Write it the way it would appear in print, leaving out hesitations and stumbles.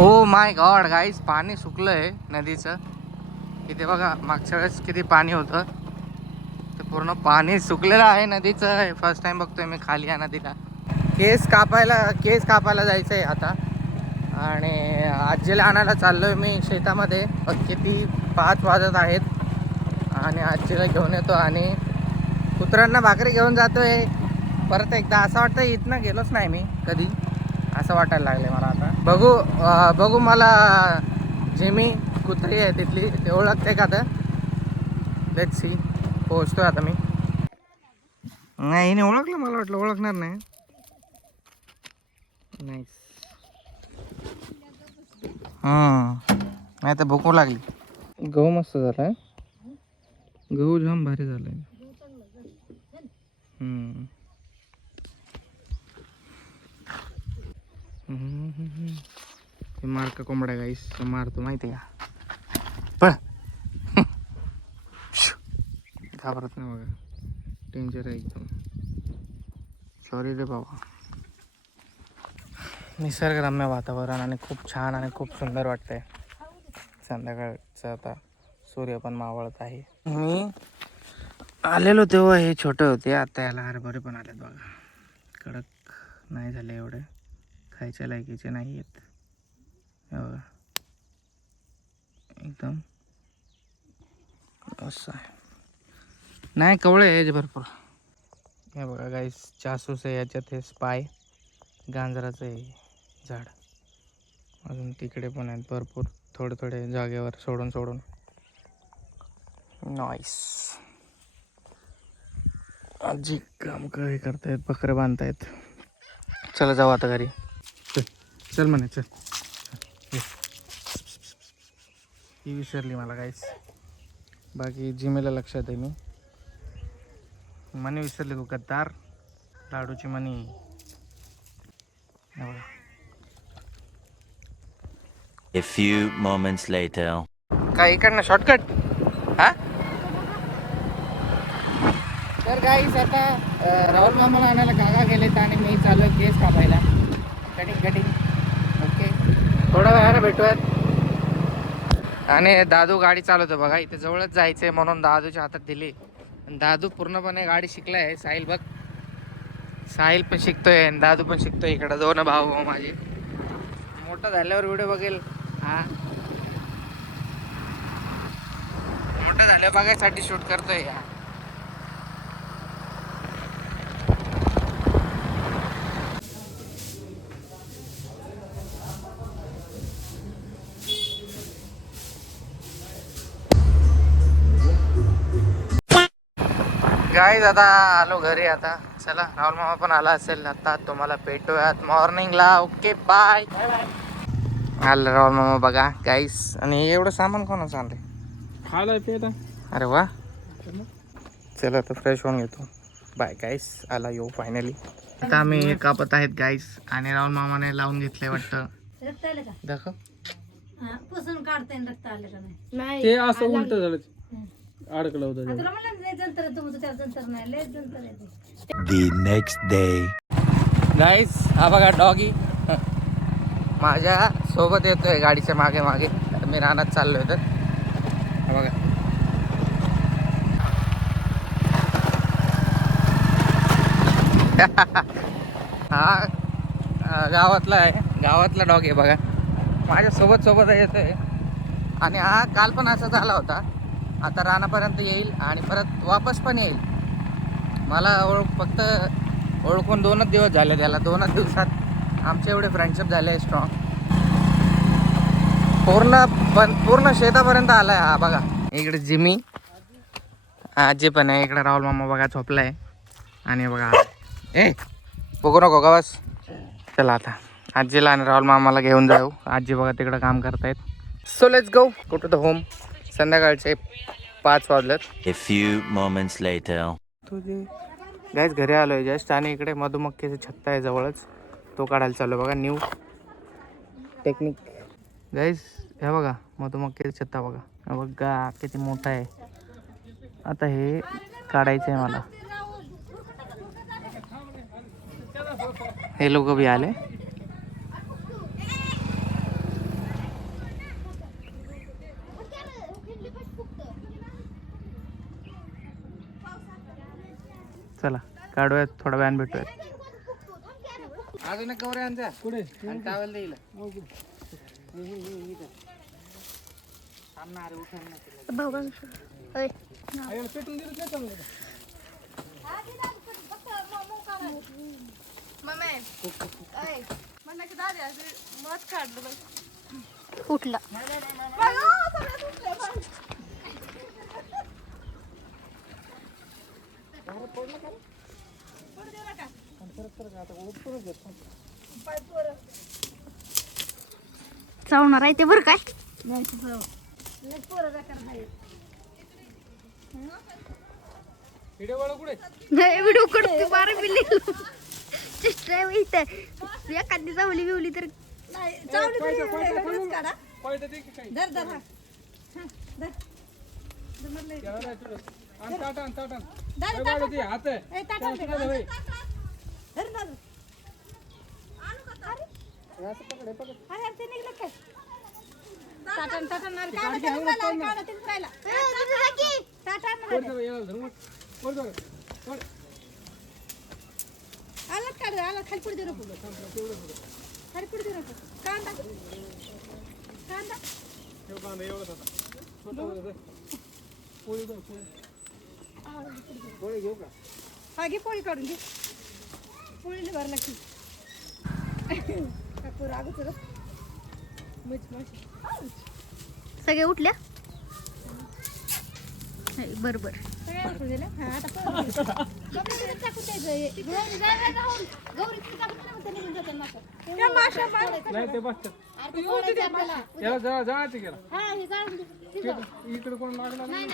Oh my God गाईस, पाणी सुकलंय नदीचं. इथे बघा मागच्या वेळेस किती पाणी होतं, ते पूर्ण पाणी सुकलेलं आहे नदीचं. फर्स्ट टाइम बघतोय मी खाली या नदीला. केस कापायला जायचं आहे आता. आणि आजीला आणायला चाललोय मी शेतामध्ये. किती 5 वाजत आहेत आणि आजीला घेऊन येतो आणि कुत्र्यांना भाकरी घेऊन जातोय. परत एकदा असं वाटतं इथनं गेलोच नाही मी कधी, असं वाटायला लागले मला आता. बघू मला जिमी कुत्री आहे तिथली, ते ओळखते का तर. Let's see. पोहोचतोय आता मी. नाही, हिने ओळखलं, मला वाटलं ओळखणार नाही. नाईस. नाही तर भूकू लागली. गहू मस्त झालाय, गहू जाम भारी झालाय. मार्का कोंबड्या गाईस मारतो माहिती का. पण घाबरत नाही बघा, डेंजर आहे एकदम. सॉरी रे बाबा. निसर्गरम्य वातावरण आणि खूप छान आणि खूप सुंदर वाटतंय. संध्याकाळचं आता सूर्य पण मावळत आहे. मी आलेलो तेव्हा हे छोटे होते, आता याला हरभरे पण आलेत बघा. कडक नाही झाले एवढे, खायच्या लायकीचे नाही आहेत बघा. एकदम असं आहे. नाही, कवळे आहे भरपूर. हे बघा गाईस, जासूस आहे याच्यात. हे स्पाय गांजराचं आहे झाड. अजून तिकडे पण आहेत भरपूर, थोडे थोडे जागेवर सोडून. नॉईस. आजी काम काय करतायत, बकरं बांधतायत. चला जाऊ आता घरी. चल म्हणे, चल. ही विसरली मला गाईस. बाकी जिमेला लक्षात आहे. मी मनी विसरली, तू गद्दार. लाडूची मनी. A few moments later. काय इकडनं शॉर्टकट? हा. तर गाईस आता राहुल मामाला आणायला काका गेलेत आणि मी चालू आहे केस कापायला. कटिंग. ओके, थोड्या वेळाने भेटूयात. आणि दादू गाडी चालवतो बघा. इथे जवळच जायचंय म्हणून दादूच्या हातात दिली. दादू पूर्णपणे गाडी शिकलाय. साहिल बघ, साहिल पण शिकतोय आणि दादू पण शिकतोय. इकडे दोन भाऊ माझे. मोठा झाल्यावर व्हिडिओ बघेल. हा, मोठा झाल्यावर बघायसाठी शूट करतोय. गाईज आता आलो घरी. आता चला, राहुल मामा पण आला असेल आता. तुम्हाला भेटूयात मॉर्निंगला. Okay, bye. आलं राहुल मामा बघा गाईस. आणि एवढं सामान कोणाचं आणलंय? खायला पेटा. अरे वा. चला आता फ्रेश होऊन घेतो. बाय गाईस. आला येऊ फायनली. आता आम्ही कापत आहेत गाईस आणि राहुल मामाने लावून घेतलंय वाटतं. दाखव. पुसून काढता येईल, रक्त आलं का नाही? ते असं उलट झालं, अडकलं होतं. तुला म्हणलं लय जंतर आहे, तुमचं त्या जंतर नाही, लय जंतर आहे ते. The next day. गाईस हा बघा डॉगी माझ्या सोबत येतोय गाडीच्या मागे. मी रानात चाललोय तर हा बघा. हा गावातला डॉग आहे बघा. माझ्या सोबत येतोय. आणि हा काल पण असा झाला होता. आता रानापर्यंत येईल आणि परत वापस पण येईल. मला फक्त ओळखून 2च दिवस झाले त्याला. 2च दिवसात आमचे एवढे फ्रेंडशिप झाले स्ट्रॉंग. पूर्ण शेतापर्यंत आलाय हा बघा. इकडे जिमी आजी पण आहे. इकडे राहुल मामा बघा झोपलाय. आणि बघा बघू नको का बस. चला आता आजीला आणि राहुल मामाला घेऊन जाऊ. आजी बघा तिकडं काम करतायत. So let's go to the home. संध्याकाळचे 5 वाजलेत. A few moments later. तुझे गाईज घरी आलोय जस्ट. आणि इकडे मधुमक्खीचं छत्ता आहे जवळच, तो काढायला चालू बघा. New technique guys. हे बघा मधुमक्खीचं छत्ता बघा. बघा किती मोठा आहे. आता हे काढायचं आहे मला. हे लोक बी आले. चला काढूयात थोडा वेळाने भेटूयात. अजून एक गौऱ्या आणजा कुठे आणि टावेल देईल. आईला पेटून दिलं काय चांगलं होतं? उठला चावणार आहे ते बरं काय व्हिडिओ वाला कुठे? नाही व्हिडिओ कडते बारा बिल्ली चेष्टा इथं एखादी चावली बिवली तर पाहिजे ते की काही? त्याला नाही तुला. आण ताट आण, ताट आण. काय बाळा ते हात आहे. त्याला सुद्धा धर, हे. हे असं पकड, हे पकड. वर धर, याला धर, वर धर. वर. ठेव कांदा एवढंच आता. छोटा वर धर. पोळी धर, पोळी. पोळी घेऊ का? पोळी काढून घे पोळीला भर लागते सगळे उठल्या बर बर नाही ते बसतात. याला जळायचं गेला. इकडे कोण लागला नाही.